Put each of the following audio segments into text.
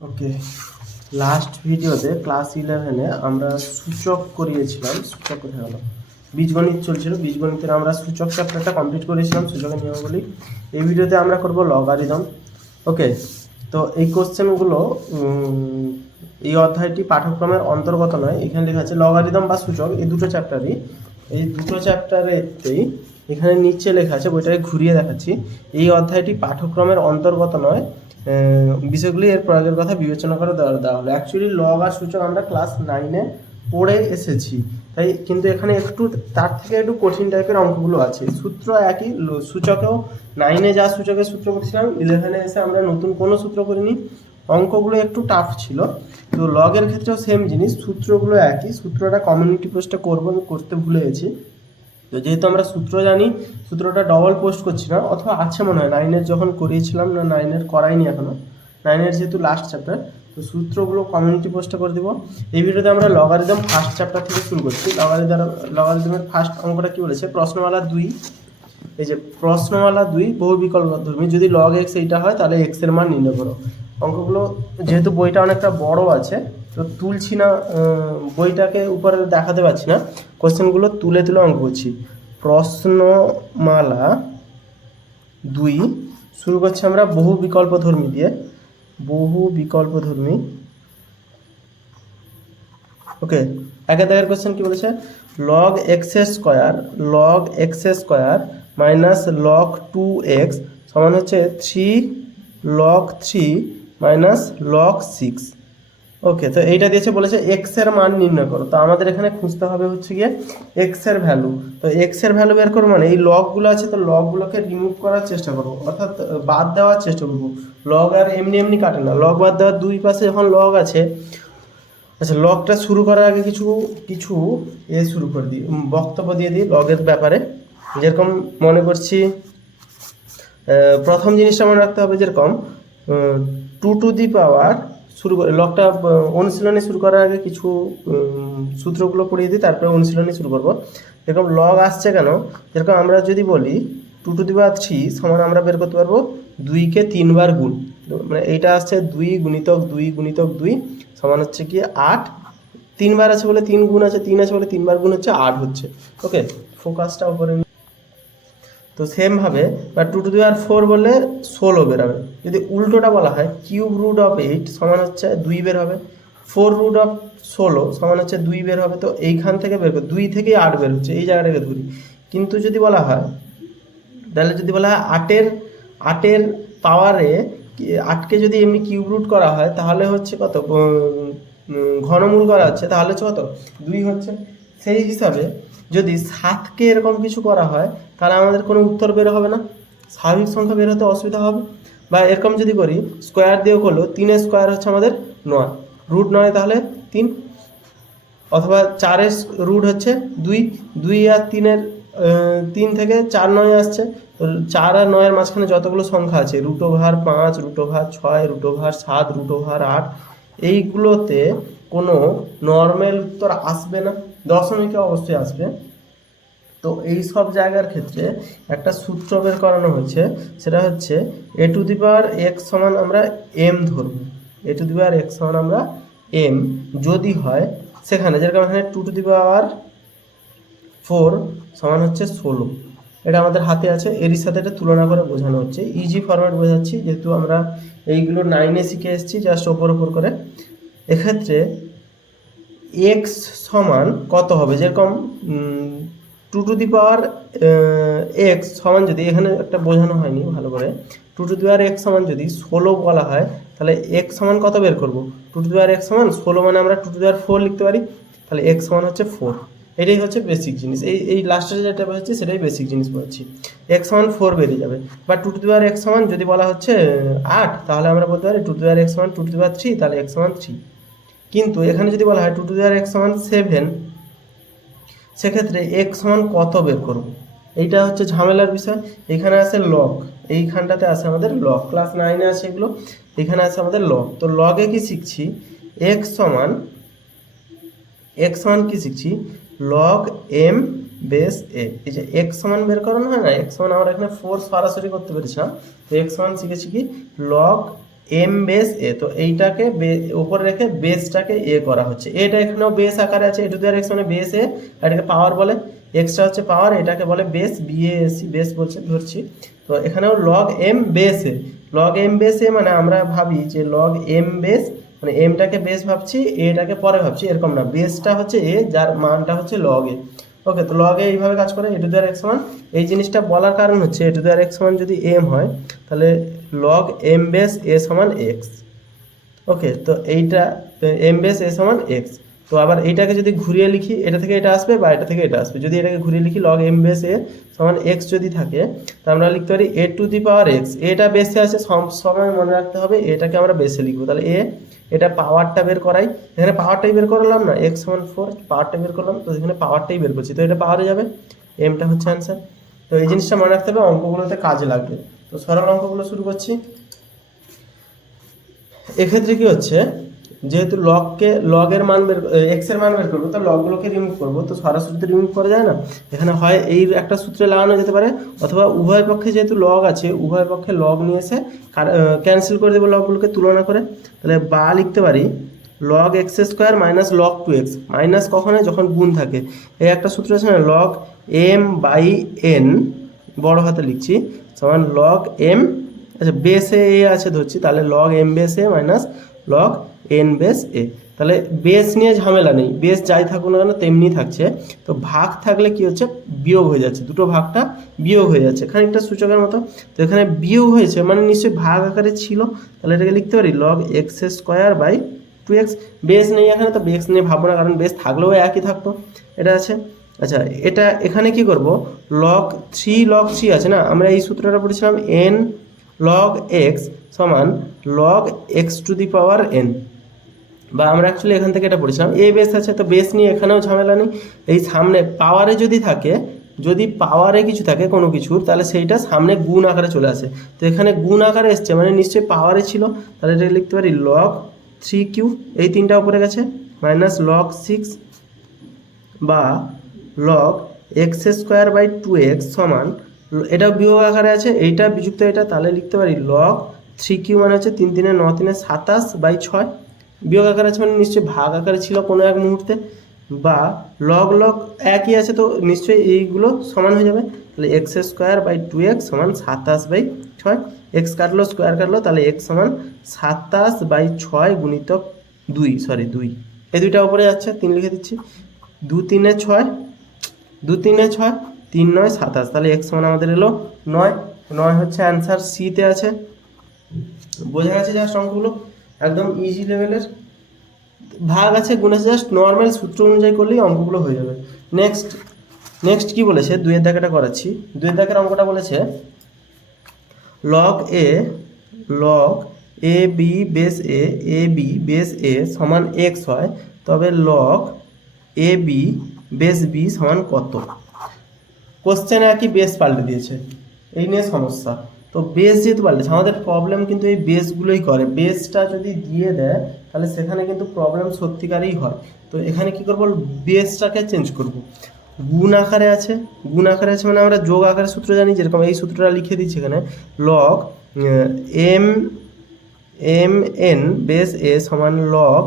ওকে, last ভিডিওতে class 11-এ আমরা সূচক করিয়েছিলাম। সূচক কোথায় গেল? বীজগণিত চলছিল। বীজগণিতের আমরা সূচক চ্যাপ্টারটা কমপ্লিট করেছিলাম, সূচকের নিয়মাবলী। এই ভিডিওতে আমরা করব লগারিদম। ওকে, তো এই কোশ্চেনগুলো এই অধ্যায়টি পাঠ্যক্রমের অন্তর্গত নয়। এখানে লেখা আছে লগারিদম বা সূচক, এই দুটো চ্যাপ্টারই। এই দুটো চ্যাপ্টারেতেই এখানে নিচে লেখা আছে, বইটাকে ঘুরিয়ে দেখাচ্ছি। এই অধ্যায়টি পাঠ্যক্রমের অন্তর্গত নয়, বিষয়গুলি এর প্রয়োগের কথা বিবেচনা করে দেওয়া হলো। অ্যাকচুয়ালি লগ আর সূচক আমরা ক্লাস 9-এ পড়ে এসেছি, তাই কিন্তু এখানে একটু তার থেকে একটু কঠিন টাইপের অঙ্কগুলো আছে। সূত্র একই, সূচকেও 9-এ যা সূচকের সূত্র করেছিলাম 11-এ এসে আমরা নতুন কোনো সূত্র করিনি। অঙ্কগুলো একটু টাফ ছিল। তো লগের ক্ষেত্রেও সেম জিনিস, সূত্রগুলো একই। সূত্রটা কমিউনিটি পোস্টে করবো, আমি করতে ভুলে গেছি। তো যেহেতু আমরা সূত্র জানি, সূত্রটা ডবল পোস্ট করছি না, অথবা আছে মনে হয় 9-এর যখন করিয়েছিলাম, না 9-এর করাইনি এখনও। 9-এর যেহেতু লাস্ট চ্যাপ্টার, তো সূত্রগুলো কমিউনিটি পোস্টে করে দিব। এই ভিডিওতে আমরা লগারিদম ফার্স্ট চ্যাপ্টার থেকে শুরু করছি। লগারিদমের ফার্স্ট অঙ্কটা কি বলেছে? প্রশ্নমালা 2। এই যে প্রশ্নমালা 2 বহু বিকল্পধর্মী, যদি লগ এক্স এইটা হয় তাহলে এক্স এর মান নির্ণয় করো। অঙ্কগুলো যেহেতু বইটা অনেকটা বড় আছে, তো তুলছি না, বইটাকে উপরে দেখাতে পারছি না, কোশ্চেনগুলো তুলে তুলে অঙ্ক করছি। প্রশ্নমালা 2 শুরু করছি আমরা বহু বিকল্পধর্মী দিয়ে। বহু বিকল্পধর্মী। ওকে, একের দাগের কোশ্চেন কি বলেছে? Log x square minus log 2x সমান হচ্ছে 3 লগ 3 মাইনাস লগ 6। ওকে, তো এইটা দিয়েছে, বলেছে এক্স এর মান নির্ণয় করো। তো আমাদের এখানে খুঁজতে হবে হচ্ছে গিয়ে এক্স এর ভ্যালু। তো এক্স এর ভ্যালু বের করবো, মানে এই লগগুলো আছে, তো লগগুলোকে রিমুভ করার চেষ্টা করবো, অর্থাৎ বাদ দেওয়ার চেষ্টা করবো। লগ আর এমনি এমনি কাটে না, লগ বাদ দেওয়ার দুই পাশে যখন লগ আছে। আচ্ছা, লগটা শুরু করার আগে কিছু কিছু শুরু করে দিই, বক্তব্য দিয়ে দিই লগের ব্যাপারে। যেরকম মনে করছি, প্রথম জিনিসটা মনে রাখতে হবে, যেরকম 2 টু দি পাওয়ার শুরু করে লগটা অনুশীলনী শুরু করার আগে কিছু সূত্রগুলো পড়িয়ে দিই, তারপরে অনুশীলনী শুরু করব। যেরকম লগ আসছে কেন, যেরকম আমরা যদি বলি 2 টু দি পাওয়ার 3 সমান আমরা বের করতে পারবো 2-কে 3 বার গুণ। মানে এইটা আসছে 2 গুণিতক 2 গুণিতক 2 সমান হচ্ছে কি 8। 3 বার আছে বলে 3 গুণ আছে, 3 আছে বলে 3 বার গুণ হচ্ছে 8 হচ্ছে। ওকে, ফোকাসটা উপরে। তো সেমভাবে বা 2 টু দি পাওয়ার 4 বললে 16 বেরোবে। যদি উল্টোটা বলা হয়, কিউব রুট অফ 8 সমান হচ্ছে 2 বের হবে। 4 রুট অফ 16 সমান হচ্ছে 2 বের হবে। তো এইখান থেকে বের করে 2 থেকে 8 বের হচ্ছে, এই জায়গাটাকে ধরি। কিন্তু যদি বলা হয়, তাহলে যদি বলা হয় 8-এর পাওয়ারে 8কে যদি এমনি কিউব রুট করা হয়, তাহলে হচ্ছে কত, ঘনমূল করা হচ্ছে, তাহলে হচ্ছে কত, 2 হচ্ছে। সেই হিসাবে যদি 7কে এরকম কিছু করা হয়, তাহলে আমাদের কোনো উত্তর বের হবে না, স্বাভাবিক সংখ্যা বের হতে অসুবিধা হবে। বা এরকম যদি করি, স্কোয়ার দিয়েও করলো, 3-এর স্কোয়ার হচ্ছে আমাদের 9, রুট 9 তাহলে 3। অথবা 4-এর রুট হচ্ছে 2, 2 আর 3-এর 3 থেকে 4 9 আসছে। তো 4 আর 9-এর মাঝখানে যতগুলো সংখ্যা আছে, root over 5, root over 6, root over 7, root over 8, এইগুলোতে কোনো নর্মাল উত্তর আসবে না, দশমিকে অবশ্যই আসবে। তো এই সব জায়গার ক্ষেত্রে একটা সূত্র বের করানো হয়েছে, সেটা হচ্ছে এ টু দি পাওয়ার এক্স সমান আমরা এম ধরব। এ টু দি পাওয়ার এক্স সমান আমরা এম যদি হয় সেখানে, যেরকম এখানে 2 টু দি পাওয়ার 4 সমান হচ্ছে 16, এটা আমাদের হাতে আছে। এরই সাথে এটা তুলনা করে বোঝানো হচ্ছে, ইজি ফরম্যাট বোঝাচ্ছি, যেহেতু আমরা এইগুলো 9-এ শিখে এসেছি, জাস্ট ওপর করে। এক্ষেত্রে এক্স সমান কত হবে, যেরকম 2 টু দি পাওয়ার এক্স সমান, যদি এখানে একটা বোঝানো হয়নি ভালো করে, 2 টু দি পাওয়ার এক্স সমান যদি 16 বলা হয়, তাহলে এক্স সমান কত বের করবো? 2 টু দি পাওয়ার এক্স সমান 16, মানে আমরা 2 টু দি পাওয়ার 4 লিখতে পারি, তাহলে এক্স সমান হচ্ছে 4। এটাই হচ্ছে বেসিক জিনিস। এই লাস্টে যেটা বলছি সেটাই বেসিক জিনিস বলছি। এক্স সমান 4 বেরিয়ে যাবে। বা 2 টু দি পাওয়ার এক্স সমান যদি বলা হচ্ছে 8, তাহলে আমরা বলতে পারি 2 টু দি পাওয়ার এক্স সমান 2 টু দি পাওয়ার 3, তাহলে এক্স সমান 3। কিন্তু এখানে যদি বলা হয় 2 টু দি পাওয়ার এক্স সমান 7, সেক্ষেত্রে এক্স সমান কত বের করব? এইটা হচ্ছে ঝামেলার বিষয়। এখানে আছে লগ, এইখানটাতে আছে আমাদের লগ, ক্লাস 9-এ আছে এগুলো, এখানে আছে আমাদের লগ। তো লগে কি শিখছি, এক্স সমান কি শিখছি, লগ এম বেস এ। এই যে এক্স সমান বের করানো হয় না, এক্স সমান আমরা এখানে 4 সরাসরি করতে পেরেছিলাম। তো এক্স সমান শিখেছি কি, লগ এম বেস এ, তো এইটাকে উপরে রেখে বেসটাকে এ করা হচ্ছে। এটা এখানেও বেস আকারে আছে, এ টু দি এক্স মানে বেস এ, এটাকে পাওয়ার বলে, এক্সট্রা হচ্ছে পাওয়ার, এটাকে বলে বেস, বিএসি বেস বলছে ধরছি। তো এখানেও লগ এম বেস এ, লগ এম বেস এ মানে আমরা ভাবি যে লগ এম বেস মানে এমটাকে বেস ভাবছি, এটাকে পরে ভাবছি, এরকম না, বেসটা হচ্ছে এ যার মানটা হচ্ছে লগ এ। ওকে, তো লগ এ এইভাবে কাজ করে, এ টু দি এক্স সমান, এই জিনিসটা বলার কারণ হচ্ছে এ টু দি এক্স সমান যদি এম হয় তাহলে লগ এম বেস এ সমান এক্স। ওকে, তো এইটা এম বেস এ সমান এক্স। তো আবার এইটাকে যদি ঘুরিয়ে লিখি, এটা থেকে এটা আসবে বা এটা থেকে এটা আসবে, যদি এটাকে ঘুরিয়ে লিখি লগ এম বেস এ সমান এক্স যদি থাকে, তো আমরা লিখতে পারি এ টু দি পাওয়ার এক্স, এটা বেসে আছে, সব সময় মনে রাখতে হবে এটাকে আমরা বেসে লিখবো, তাহলে এ, এটা পাওয়ারটা বের করাই, এখানে পাওয়ারটাই বের করলাম না, এক্স সমান 4 পাওয়ারটা বের করলাম, তো এখানে পাওয়ারটাই বের করছি, তো এটা পাওয়ারে যাবে, এমটা হচ্ছে অ্যান্সার। তো এই জিনিসটা মনে রাখতে হবে, অঙ্কগুলোতে কাজে লাগবে। তো সরল অঙ্কগুলো শুরু করছি। এক্ষেত্রে কি হচ্ছে, যেহেতু লগের মান বের, এক্স এর মান বের করবো, তো লগগুলোকে রিমুভ করবো, তো সরাসরি তো রিমুভ করা যায় না, এখানে হয় এই একটা সূত্রে লাগানো যেতে পারে, অথবা উভয় পক্ষে যেহেতু লগ আছে উভয় পক্ষে লগ নিয়ে এসে ক্যান্সেল করে দেবো লগগুলোকে তুলনা করে, তাহলে বা লিখতে পারি log x square minus log two x, minus কখন হয় যখন গুণ থাকে, এই একটা সূত্র আছে না, লগ এম বাই এন বড় হাতে লিখছি সমান লগ এম, আচ্ছা বেসে এ আছে ধরছি, তাহলে লগ এম বেস এ মাইনাস লগ এন বেস এ, তাহলে বেস নিয়ে ঝামেলা নেই, বেস যাই থাকুক না কেন তেমনি থাকছে, তো ভাগ থাকলে কি হচ্ছে বিয়োগ হয়ে যাচ্ছে, দুটো ভাগটা বিয়োগ হয়ে যাচ্ছে খানিকটা সূচকের মতো, তো এখানে বিয়োগ হয়েছে মানে নিশ্চয়ই ভাগ আকারে ছিল, তাহলে এটাকে লিখতে পারি log x square by two x, base নেই এখানে, তো বেস নিয়ে ভাববো না, কারণ বেস থাকলেও একই থাকতো, এটা আছে। আচ্ছা, এটা এখানে কি করব, লগ থ্রি আছে না, আমরা এই সূত্রটা পড়েছিলাম এন লগ এক্স সমান log x to the power N, বা আমরা অ্যাকচুয়ালি এখান থেকে এটা পড়েছিলাম এ বেস আছে, তো বেস নিয়ে এখানেও ঝামেলা নেই, এই সামনে পাওয়ারে যদি থাকে, যদি পাওয়ারে কিছু থাকে কোনো কিছুর, তাহলে সেইটা সামনে গুণ আকারে চলে আসে, তো এখানে গুণ আকারে এসছে মানে নিশ্চয়ই পাওয়ারে ছিল, তাহলে এটা লিখতে পারি লগ থ্রি কিউ, এই তিনটা উপরে গেছে, মাইনাস লগ সিক্স বা log x square by two x সমান, এটাও বিয়োগ আকারে আছে, এইটা বিযুক্ত এটা, তাহলে লিখতে পারি লগ থ্রি কিউ মানে হচ্ছে 3 3 9 3 27 বাই 6, বিয়োগ আকারে আছে মানে নিশ্চয়ই ভাগ আকারে ছিল কোনো এক মুহূর্তে, বা লগ লগ একই আছে তো নিশ্চয়ই এইগুলো সমান হয়ে যাবে, তাহলে x square by two x সমান 27/6, এক্স কাটলো স্কোয়ার কাটলো, তাহলে এক্স সমান 27/6 গুণিতক 2, সরি 2, এই দুইটা উপরে যাচ্ছে, 3 লিখে দিচ্ছি, 2 3 6, 2 3 6, 3 9 27, তাহলে এক্স সমান আমাদের এলো 9, 9 হচ্ছে অ্যান্সার, সিতে আছে। বোঝা গেছে জাস্ট অঙ্কগুলো একদম ইজি লেভেলের, ভাগ আছে গুণ আছে, জাস্ট নর্মাল সূত্র অনুযায়ী করলেই অঙ্কগুলো হয়ে যাবে। নেক্সট কি বলেছে, দুইয়ের দাগেটা করাচ্ছি, দুইয়ের দাগের অঙ্কটা বলেছে log A B base A B base A সমান এক্স হয়, তবে log A B base B সমান কত, কোশ্চেনে আর কি বেস পাল্টে দিয়েছে, এই নিয়ে সমস্যা, তো বেস যেহেতু পাল্টেছে আমাদের প্রবলেম কিন্তু এই বেসগুলোই করে, বেসটা যদি দিয়ে দেয় তাহলে সেখানে কিন্তু প্রবলেম সত্যিকারই হয়, তো এখানে কি করবো, বেসটাকে চেঞ্জ করব, গুণ আকারে আছে, মানে আমরা যোগ আকারে সূত্র জানি, যেরকম এই সূত্রটা লিখে দিচ্ছি এখানে, log M M N base A সমান log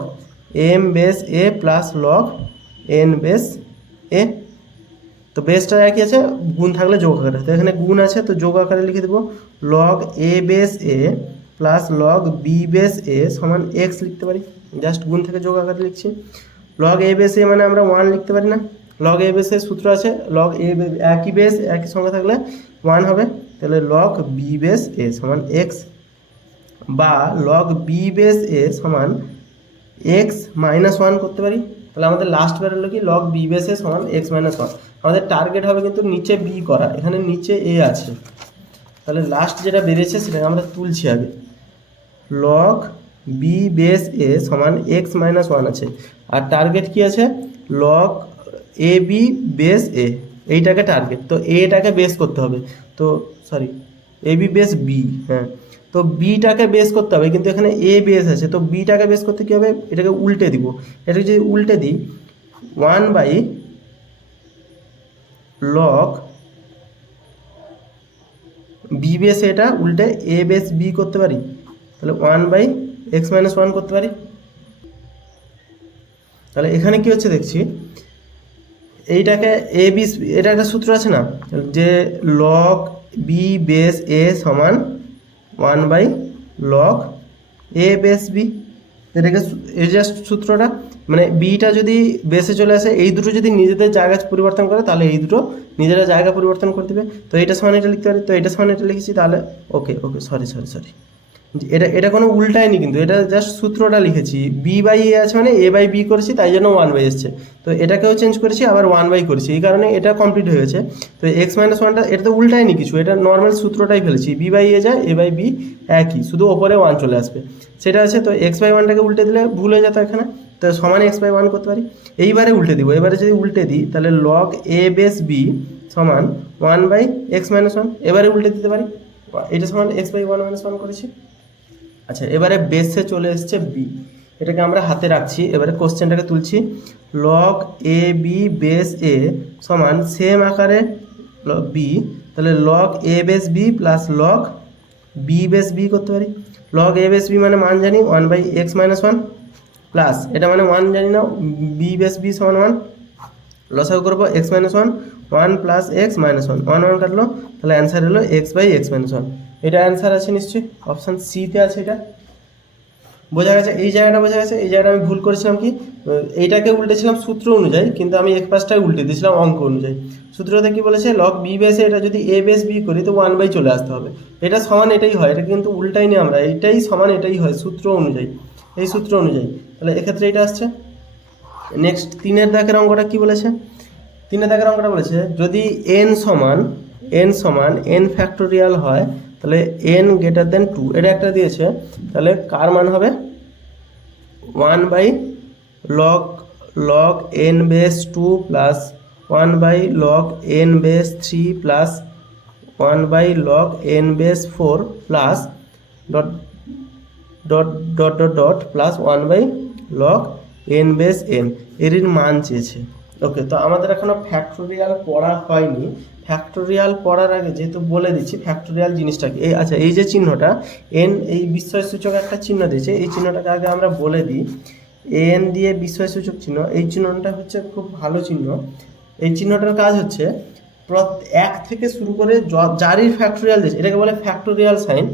M base A plus log N base A, তো বেসটা একই আছে, গুণ থাকলে যোগ আকারে, তো এখানে গুণ আছে তো যোগ আকারে লিখে দেবো, log A base A plus log B base A সমান এক্স লিখতে পারি, জাস্ট গুণ থেকে যোগ আকারে লিখছি, লগ এ বেস এ মানে আমরা 1 লিখতে পারি না, লগ এ বেস এর সূত্র আছে লগ এ, একই বেস একই সংখ্যা থাকলে 1 হবে, তাহলে লগ বি বেস এ সমান এক্স, বা লগ বি বেস এ সমান এক্স মাইনাস 1 করতে পারি, তাহলে আমাদের লাস্ট বেরোলো কি লগ বি বেস এ সমান এক্স মাইনাস 1, আমাদের টার্গেট হবে কিন্তু নিচে বি করা, এখানে নিচে এ আছে, তাহলে লাস্ট যেটা বেরিয়েছে সেটাকে আমরা তুলছি আগে, লগ বি বেস এ সমান এক্স মাইনাস 1 আছে, আর টার্গেট কি আছে লগ এ বি বেস এ, এইটাকে টার্গেট, তো এটাকে বেস করতে হবে, তো সরি এ বি বেস বি, হ্যাঁ, তো বিটাকে বেস করতে হবে, কিন্তু এখানে এ বেস আছে, তো বিটাকে বেস করতে কী হবে, এটাকে উল্টে দিব, এটাকে যদি উল্টে দিই 1 লগ বি বেস, এটা উল্টে এ বেস বি করতে পারি, তাহলে 1/x-1 করতে পারি। তাহলে এখানে কি হচ্ছে দেখছি, এইটাকে এ বি, এটা একটা সূত্র আছে না, যে লগ বি বেস এ সমান 1/log এ বেস বি। এটাকে এই যে সূত্রটা, মানে বিটা যদি বেসে চলে আসে, এই দুটো যদি নিজেদের জায়গা পরিবর্তন করে তাহলে এই দুটো নিজেরা জায়গা পরিবর্তন করে দেবে। তো এটা সমান এটা লিখতে পারি, তো এটা সমান এটা লিখেছি, তাহলে ওকে সরি এটা কোনো উল্টায়নি, কিন্তু এটা জাস্ট সূত্রটা লিখেছি। b/a আছে মানে a/b করেছি, তাই জন্য 1/, এসছে। তো এটাকেও চেঞ্জ করেছি, আবার 1/, করেছি, এই কারণে এটা কমপ্লিট হয়ে গেছে। তো x-1টা এটা তো উল্টায়নি কিছু, এটা নর্মাল সূত্রটাই ফেলেছি। b/a যায়, a/b একই, শুধু ওপরে 1 চলে আসবে, সেটা আছে। তো x/1টাকে উল্টে দিলে ভুল হয়ে যেত এখানে, তো সমান x/1 করতে পারি। এইবারে উল্টে দিব, এবারে যদি উল্টে দিই তাহলে log a বেস b সমান 1/x-1, এবারে উল্টে দিতে পারি, এটা সমান x/1 - 1 করেছি। আচ্ছা, এবারে বেসে চলে এসছে বি, এটাকে আমরা হাতে রাখছি। এবারে কোশ্চেনটাকে তুলছি, log A B base A সমান সেম আকারে বি, তাহলে log A base B plus log B base B করতে পারি। লগ এ বেস বি মানে মান জানি 1/x-1 প্লাস এটা মানে 1 জানি না, বি বেস বি সমান 1, লসাগু করবো x-1, 1 প্লাস x-1, 1 কাটলো, তাহলে অ্যান্সার হলো x/x-1। এটা অ্যান্সার আছে নিশ্চয়ই, অপশান সিতে আছে। এটা বোঝা গেছে, এই জায়গাটা বোঝা গেছে। এই জায়গাটা আমি ভুল করেছিলাম কি, এইটাকে উল্টেছিলাম সূত্র অনুযায়ী, কিন্তু আমি এক পাশটাই উল্টে দিয়েছিলাম অঙ্ক অনুযায়ী। সূত্রতে কি বলেছে, লগ বি বেসে এটা যদি এ বেস বি করি তো 1/, চলে আসতে হবে। এটা সমান এটাই হয়, এটা কিন্তু উল্টাই নি আমরা, এইটাই সমান এটাই হয় সূত্র অনুযায়ী, এই সূত্র অনুযায়ী। তাহলে এক্ষেত্রে এটা আসছে। নেক্সট 3-এর দাগের অঙ্কটা কি বলেছে, 3-এর দাগের অঙ্কটা বলেছে যদি n সমান n ফ্যাক্টোরিয়াল হয় তাহলে n গ্রেটার দেন 2, এটা একটা দিয়েছে। তাহলে কার মান হবে 1/log n base 2 plus 1/log n base 3 plus 1/log n base 4 plus dot dot dot dot dot plus 1/log n base n, এর মান চেয়েছে। ওকে, তো আমাদের এখনো ফ্যাক্টোরিয়াল পড়া হয়নি। ফ্যাক্টোরিয়াল পড়ার আগে যেহেতু বলে দিচ্ছি ফ্যাক্টোরিয়াল জিনিসটাকে, এই আচ্ছা এই যে চিহ্নটা এন, এই বিস্ময়সূচক একটা চিহ্ন দিয়েছে, এই চিহ্নটাকে আগে আমরা বলে দিই। এন দিয়ে বিস্ময়সূচক চিহ্ন, এই চিহ্নটা হচ্ছে খুব ভালো চিহ্ন। এই চিহ্নটার কাজ হচ্ছে এক থেকে শুরু করে যারই ফ্যাক্টোরিয়াল দিয়েছে এটাকে বলে ফ্যাক্টোরিয়াল সাইন।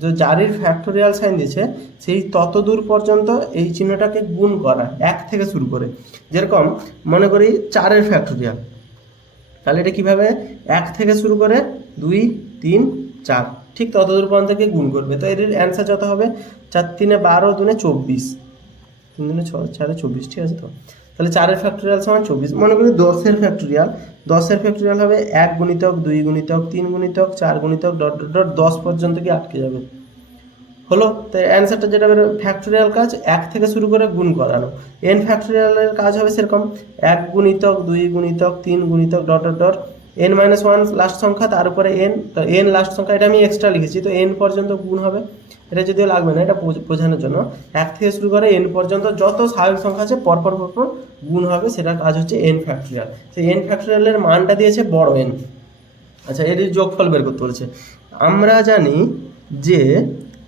যে যারই ফ্যাক্টোরিয়াল সাইন দিয়েছে সেই তত দূর পর্যন্ত এই চিহ্নটাকে গুণ করা, এক থেকে শুরু করে। যেরকম মনে করি 4-এর ফ্যাক্টোরিয়াল, তাহলে এটা কীভাবে, 1 থেকে শুরু করে 2, 3, 4 ঠিক তত দূর পর্যন্ত গুণ করবে। তো এর অ্যান্সার যত হবে 4 × 3 = 12, 2 × 24, 3 × 6 = 24, ঠিক আছে। তো তাহলে 4-এর ফ্যাক্টোরিয়াল সমান 24। মনে করি 10-এর ফ্যাক্টোরিয়াল হবে 1 গুণিতক 2 গুণিতক 3 গুণিতক 4 গুণিতক ডট ডট ডট 10 পর্যন্ত কি আটকে যাবে, হলো। তো অ্যান্সারটা যেটা বেরো, ফ্যাক্টোরিয়াল কাজ 1 থেকে শুরু করে গুণ করানো। n ফ্যাক্টোরিয়ালের কাজ হবে সেরকম 1 গুণিতক 2 গুণিতক 3 গুণিতক dot dot dot n-1 last সংখ্যা, তার উপরে n, তো n লাস্ট সংখ্যা, এটা আমি এক্সট্রা লিখেছি, তো n পর্যন্ত গুণ হবে। এটা যদিও লাগবে না, এটা বোঝানোর জন্য। 1 থেকে শুরু করে n পর্যন্ত যত স্বাভাবিক সংখ্যা আছে পরপর গুণ হবে, সেটার কাজ হচ্ছে n ফ্যাক্টোরিয়াল। সেই n ফ্যাক্টোরিয়ালের মানটা দিয়েছে বড় n। আচ্ছা, এর যোগফল বের করতে বলেছে। আমরা জানি যে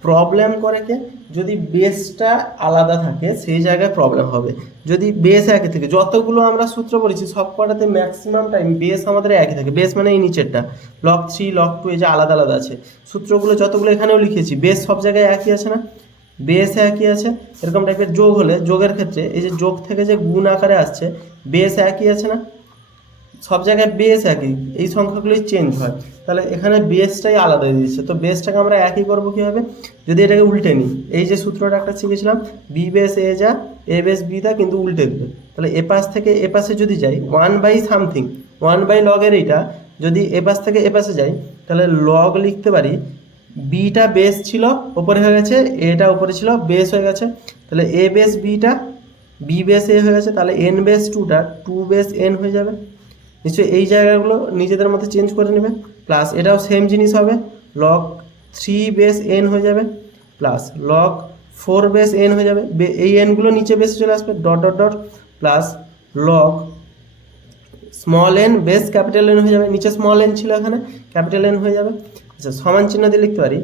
প্রবলেম করে কে, যদি বেসটা আলাদা থাকে সেই জায়গায় প্রবলেম হবে। যদি বেস একই থাকে, যতগুলো আমরা সূত্র পড়েছি সব কটাতে ম্যাক্সিমাম টাইম বেস আমাদের একই থাকে। বেস মানে এই নিচেরটা log 3 log 2, এই যে আলাদা আলাদা আছে সূত্রগুলো যতগুলো এখানেও লিখেছি, বেস সব জায়গায় একই আছে না, বেস একই আছে। এরকম টাইপের যোগ হলে, যোগের ক্ষেত্রে এই যে যোগ থেকে যে গুণ আকারে আসছে, বেস একই আছে না, সব জায়গায় বেস একই, এই সংখ্যাগুলোই চেঞ্জ হয়। তাহলে এখানে বেসটাই আলাদা দিয়েছে, তো বেসটাকে আমরা একই করবো কীভাবে, যদি এটাকে উল্টে নিই। এই যে সূত্রটা একটা শিখেছিলাম, বি বেস এ যা এ বেস বি তা, কিন্তু উল্টে দেবে। তাহলে এ পাশ থেকে এ পাশে যদি যাই 1/something, 1/log এর এইটা যদি এ পাশ থেকে এ পাশে যাই তাহলে লগ লিখতে পারি, বিটা বেস ছিল ওপরে হয়ে গেছে, এটা উপরে ছিল বেস হয়ে গেছে, তাহলে এ বেস বিটা বি বেস এ হয়ে গেছে, তাহলে n বেস 2টা 2 বেস n হয়ে যাবে। নিশ্চয়ই এই জায়গাগুলো নিজেদের মধ্যে চেঞ্জ করে নেবে। প্লাস এটাও সেম জিনিস হবে, log 3 বেস n হয়ে যাবে, প্লাস log 4 বেস n হয়ে যাবে। এই nগুলো নিচে বেসে চলে আসবে, dot dot dot, plus log small n base capital n হয়ে যাবে, নিচে স্মল n ছিল এখানে ক্যাপিটাল n হয়ে যাবে। আচ্ছা, সমান চিহ্ন দিয়ে লিখতে পারি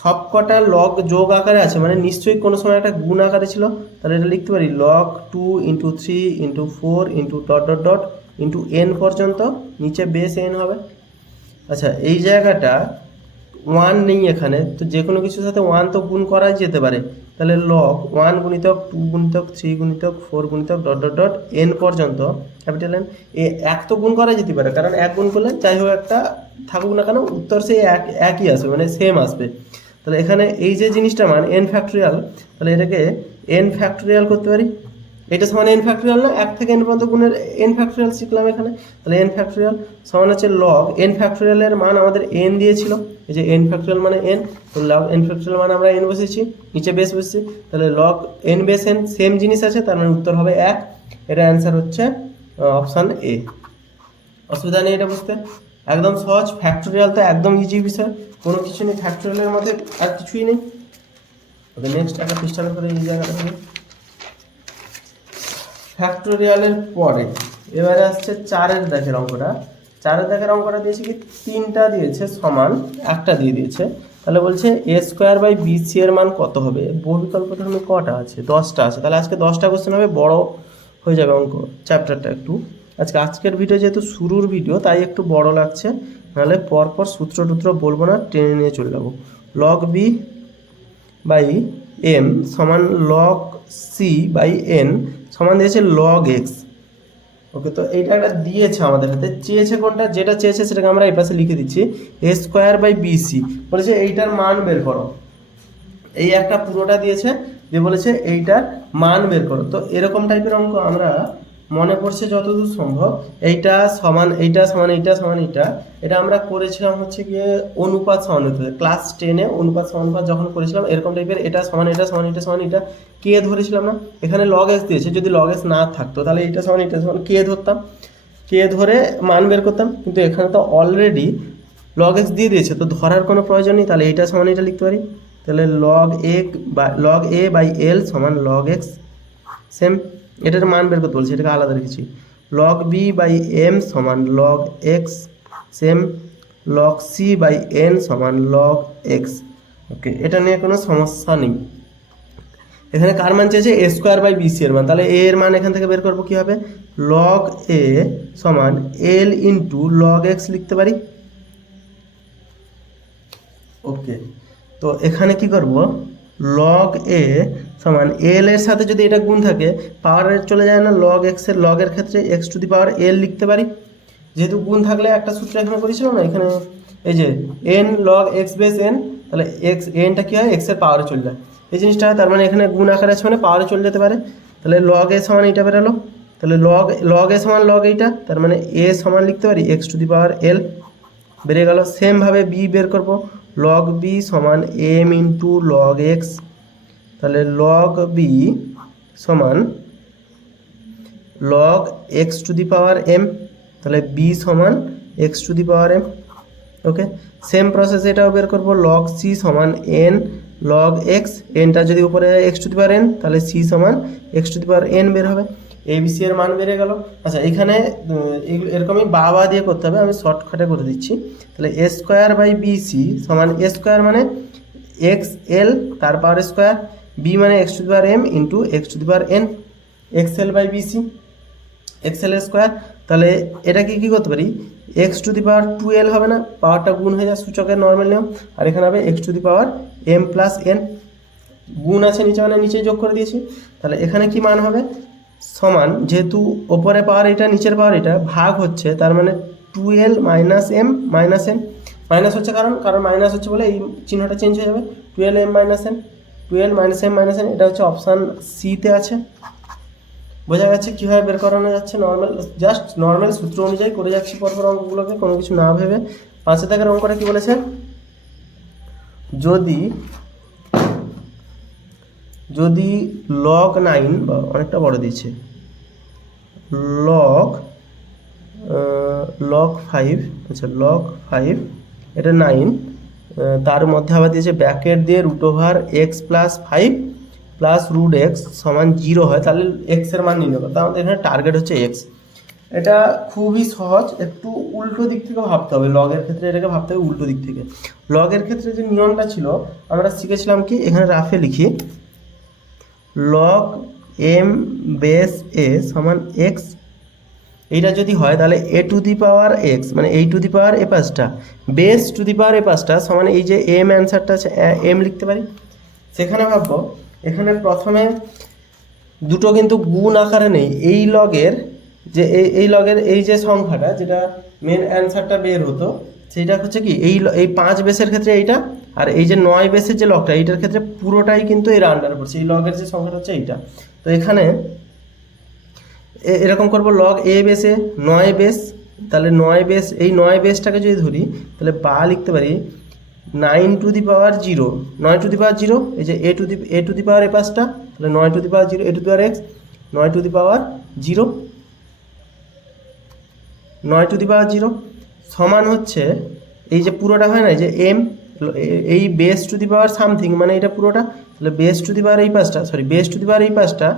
সবকটা লগ যোগ আকারে আছে, মানে নিশ্চয়ই কোনো সময় একটা গুণ আকারে ছিল, তাহলে এটা লিখতে পারি log 2 into 3 into 4 into dot dot dot into N পর্যন্ত, নিচে বেস এন হবে। আচ্ছা, এই জায়গাটা 1 নেই এখানে, তো যে কোনো কিছুর সাথে 1 তো গুণ করাই যেতে পারে, তাহলে log 1 গুণিতক 2 গুণিতক 3 গুণিতক 4 গুণিতক ডট ডট ডট এন পর্যন্ত ক্যাপিটাল এন। এক তো গুণ করা যেতে পারে, কারণ এক গুণ করলে যাই হোক একটা থাকুক না কেন উত্তর সেই একই আসবে, মানে সেম আসবে। তাহলে এখানে এই যে জিনিসটা মান এন ফ্যাক্টোরিয়াল, তাহলে এটাকে এন ফ্যাক্টোরিয়াল করতে পারি। এটা সমান এন ফ্যাক্টোরিয়াল না, 1 থেকে এন পর্যন্ত গুণের এন ফ্যাক্টোরিয়াল শিখলাম এখানে। তাহলে এন ফ্যাক্টোরিয়াল সমান হচ্ছে লগ এন ফ্যাক্টোরিয়ালের মান আমাদের এন দিয়েছিল, এই যে এন ফ্যাক্টোরিয়াল মানে এন, তো লগ এন ফ্যাক্টোরিয়াল মানে আমরা এন বসেছি, নিচে বেস বসেছি, তাহলে log N base N same জিনিস আছে, তার মানে উত্তর হবে 1। এটা অ্যান্সার হচ্ছে অপশান এ। অসুবিধা নেই এটা বুঝতে, একদম সহজ। ফ্যাক্টোরিয়াল তো একদম ইজি বিষয়, কোনো কিছু নেই ফ্যাক্টোরিয়ালের মধ্যে, আর কিছুই নেই। ওকে, নেক্সট একটা পৃষ্ঠার করে এই জায়গাটা হবে ফ্যাক্টোরিয়ালের পরে। এবারে আসছে 4-এর দাগের অঙ্কটা। 4-এর দাগের অঙ্কটা দিয়েছে কি 3টা দিয়েছে সমান 1টা দিয়ে দিয়েছে, তাহলে বলছে এ স্কোয়ার বাই বিসি এর মান কত হবে। বহুবিকল্প ধর্মে কটা আছে? 10টা আছে, তাহলে আজকে 10টা কোশ্চেন হবে, বড় হয়ে যাবে অঙ্ক চ্যাপ্টারটা একটু। আজকের ভিডিও যেহেতু শুরুর ভিডিও তাই একটু বড় লাগছে, নাহলে পরপর সূত্র টুত্র বলবো না, টেনে নিয়ে চলে যাবো। লগ বি বাই এম সমান লগ সি বাই এন সমান দিয়েছে লগ এক্স। ওকে, তো এইটা একটা দিয়েছে আমাদের হাতে, চেয়েছে কোনটা, যেটা চেয়েছে সেটাকে আমরা এই পাশে লিখে দিচ্ছি এ স্কোয়ার বাই বিসি, বলেছে এইটার মান বের করো। এই একটা পুরোটা দিয়েছে, যে বলেছে এইটার মান বের করো। তো এরকম টাইপের অঙ্ক আমরা মনে পড়ছে যতদূর সম্ভব, এইটা সমান এইটা সমান এইটা সমান এইটা, এটা আমরা করেছিলাম হচ্ছে গিয়ে অনুপাত সমানুপাত, ক্লাস 10-এ অনুপাত সমানুপাত যখন করেছিলাম এরকম টাইপের, এটা সমান এটা সমান এটা সমান এটা, কে ধরেছিলাম না, এখানে লগ এক্স দিয়েছে, যদি লগ এক্স না থাকতো তাহলে এটা সমান কে ধরতাম, কে ধরে মান বের করতাম, কিন্তু এখানে তো অলরেডি লগ এক্স দিয়ে দিয়েছে, তো ধরার কোনো প্রয়োজন নেই, তাহলে এইটা সমান এটা লিখতে পারি। তাহলে লগ এ বাই এল সমান লগ এক্স, সেম এটার মান বের করতে বলছি, এটাকে আলাদা রেখেছি। লগ বি বাই এম সমান log x, same log c by n সমান লগ এক্স। ওকে, এটা নিয়ে কোনো সমস্যা নেই। এখানে কার মান চেয়েছে? এ স্কোয়ার বাই বিসি এর মান, তাহলে এ এর মান এখান থেকে বের করবো কী হবে, লগ এ সমান এল ইন্টু লগ এক্স লিখতে পারি। ওকে, তো এখানে কি করব, লগ এ সমান এল এর সাথে যদি এটা গুণ থাকে পাওয়ারের চলে যায় না, লগ এক্স এর লগের ক্ষেত্রে এক্স টু দি পাওয়ার এল লিখতে পারি, যেহেতু গুণ থাকলে একটা সূত্র এখানে করেছিলাম না, এখানে এই যে N log x base N, তাহলে এক্স এনটা কী হয় এক্স এর পাওয়ারে চলে যায়, এই জিনিসটা হয়, তার মানে এখানে গুণ আকারে আছে মানে পাওয়ারে চলে যেতে পারে, তাহলে লগ এ সমান এইটা বেরোলো, তাহলে লগ এ সমান লগ এইটা, তার মানে এ সমান লিখতে পারি এক্স টু দি পাওয়ার এল, বেরিয়ে গেল। সেমভাবে বি বের করব, লগ বি সমান এম ইন্টু লগ এক্স, তাহলে লগ বি সমান log x to the power m, তাহলে বি সমান x to the power m. Okay, same process এটাও বের করব, লগ সি সমান এন লগ এক্স, এনটা যদি উপরে x to the power n, তাহলে সি সমান x to the power n বের হবে, এবিসি এর মান বেড়ে গেল। আচ্ছা, এখানে এরকমই বা দিয়ে করতে হবে, আমি শর্টকাটে করে দিচ্ছি। তাহলে এ স্কোয়ার বাই বিসি সমান এ স্কোয়ার মানে এক্স এল তার পাওয়ার স্কোয়ার, বি মানে x to the power m into x to the power n, x l by b c x l square. তাহলে এটাকে কী করতে পারি, x to the power 2l হবে না, পাওয়ারটা গুণ হয়ে যায় সূচকের নর্মাল নিয়ম, আর এখানে হবে x to the power m plus n, গুণ আছে নিচে মানে নিচেই যোগ করে দিয়েছি। তাহলে এখানে কি মান হবে, সমান যেহেতু ওপরে পাওয়ার এটা নিচের পাওয়ার এটা ভাগ হচ্ছে, তার মানে 2l minus m minus n, minus হচ্ছে কারণ মাইনাস হচ্ছে বলে এই চিহ্নটা চেঞ্জ হয়ে যাবে, 12m minus n, 12 minus m minus n, এটা হচ্ছে অপশান সিতে আছে। বোঝা যাচ্ছে কীভাবে বের করানো যাচ্ছে, জাস্ট নর্মাল সূত্র অনুযায়ী করে যাচ্ছি পরপর অঙ্কগুলোকে, কোনো কিছু না ভেবে। 5 দাগের অঙ্কটা কি বলেছে, যদি লগ 9 বা অনেকটা বড় দিয়েছে, লগ 5, আচ্ছা লগ 5 এটা 9, তার মধ্যে আবার দিয়েছে ব্র্যাকেট দিয়ে √x প্লাস 5 প্লাস √x সমান 0 হয়, তাহলে এক্স এর মান নির্ণয় করতে, আমাদের এখানে টার্গেট হচ্ছে এক্স। এটা খুবই সহজ, একটু উল্টো দিক থেকে ভাবতে হবে। লগের ক্ষেত্রে এটাকে ভাবতে হবে উল্টো দিক থেকে। লগের ক্ষেত্রে যে নিয়মটা ছিল আমরা শিখেছিলাম কি, এখানে রাফে লিখি লগ এম বেস এ সমান এক্স। এইটা যদি হয় তাহলে এ টু দি পাওয়ার এক্স মানে এই টু দি পাওয়ার এ পাঁচটা বেস টু দি পাওয়ার এ পাঁচটা সমান এই যে এম অ্যান্সারটা আছে এম লিখতে পারি। সেখানে ভাববো এখানে প্রথমে দুটো কিন্তু গুণ আকারে নেই, এই লগের যে এই লগের এই যে সংখ্যাটা যেটা মেন অ্যান্সারটা বের হতো সেইটা হচ্ছে কি এই 5 বেসের ক্ষেত্রে এইটা, আর এই যে 9 বেসের যে লগটা এইটার ক্ষেত্রে পুরোটাই কিন্তু এর আন্ডারে পড়ছে, এই লগের যে সংখ্যাটা হচ্ছে এইটা। তো এখানে এরকম করব লগ এ বেসে 9 বেস, তাহলে 9 বেস এই 9 বেসটাকে যদি ধরি তাহলে বা লিখতে পারি 9 to the power 0, 9 to the power 0, এই যে এ টু দি পাওয়ার এ পাঁচটা তাহলে 9 to the power 0 a to the power x 9 to the power 0, 9 to the power 0 সমান হচ্ছে এই যে পুরোটা হয় না এই যে এম, এই base two the power something মানে এটা পুরোটা, তাহলে বেস টু দি পাওয়ার এই পাঁচটা সরি বেস টু দি পাওয়ার এই পাঁচটা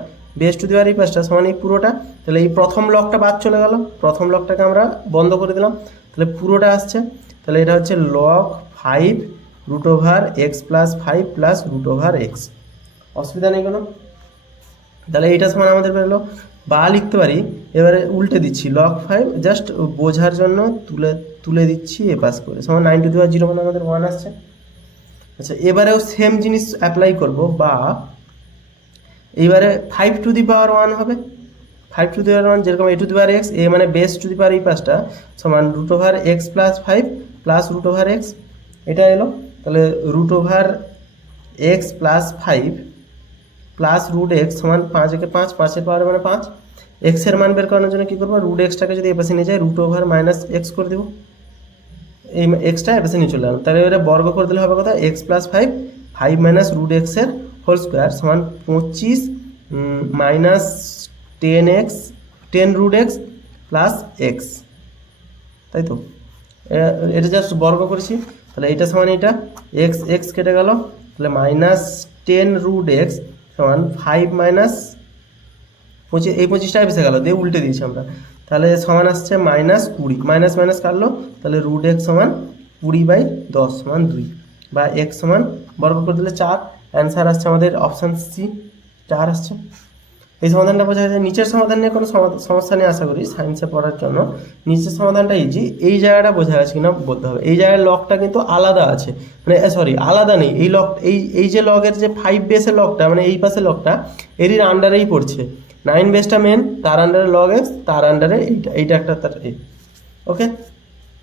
বেস টু দি পাওয়ার এই পাঁচটা সমান এই পুরোটা। তাহলে এই প্রথম লগটা বাদ চলে গেল, প্রথম লগটাকে আমরা বন্ধ করে দিলাম, তাহলে পুরোটা আসছে। তাহলে এটা হচ্ছে log 5 root over x plus 5 plus root over x. অসুবিধা নেই কোনো। তাহলে এইটা সমান আমাদের বেরোলো। বা লিখতে পারি এবারে উল্টে দিচ্ছি লগ 5 জাস্ট বোঝার জন্য তুলে দিচ্ছি এ পাস করে সমান 9 টু দি পাওয়ার 0 মানে আমাদের 1 আসছে। আচ্ছা এবারেও সেম জিনিস অ্যাপ্লাই করব, বা এইবারে 5 টু দি পাওয়ার 1 হবে, 5 টু দি পাওয়ার 1 যেরকম এ টু দি পাওয়ার এক্স এ মানে বেস টু দি পাওয়ার এই পাঁচটা সমান root over x plus 5 plus root over x, এটা এলো। তাহলে root over x plus 5 plus root x সমান 5 একে 5, 5 এর পাওয়ার মানে 5। এক্সের মান বের করানোর জন্য কী করবো, রুট এক্সটাকে যদি এপাশে নিয়ে যায় রুট ওভার মাইনাস এক্স করে দেবো, এই এক্সটা এপাশে নিয়ে চলে গেলাম। তাহলে এবারে বর্গ করে দিলে হবে কথা এক্স প্লাস 5 মাইনাস রুট এক্সের হোল স্কোয়ার সমান 25 minus 10 root x plus x, তাই তো। এটা জাস্ট বর্গ করেছি, তাহলে এইটা সমান এইটা এক্স এক্স কেটে গেল, তাহলে মাইনাস 10 রুট এক্স সমান 5 মাইনাস 25, এই 25টা বেঁচে গেল দিয়ে উল্টে দিয়েছি আমরা, তাহলে সমান আসছে মাইনাস 20, মাইনাস মাইনাস কাটলো, তাহলে রুট এক্স সমান 20/10 সমান 2, বা এক্স সমান বর্গ করে দিলে 4। অ্যান্সার আসছে আমাদের অপশান সি 4 আসছে। এই সমাধানটা বোঝা যায়। নিচের সমাধান নিয়ে কোনো সমস্যা নেই আশা করি সায়েন্সে পড়ার জন্য। নিচের সমাধানটা ইজি, এই জায়গাটা বোঝা যাচ্ছে কিনা বলতে হবে। এই জায়গায় লগটা কিন্তু আলাদা আছে, মানে সরি আলাদা নেই, এই লগ এই যে লগের যে 5 বেসের লগটা মানে এই পাশে লগটা এরই আন্ডারেই পড়ছে। 9 বেসটা মেন, তার আন্ডারে লগ এক্স, তার আন্ডারে এইটা একটা তার ওকে।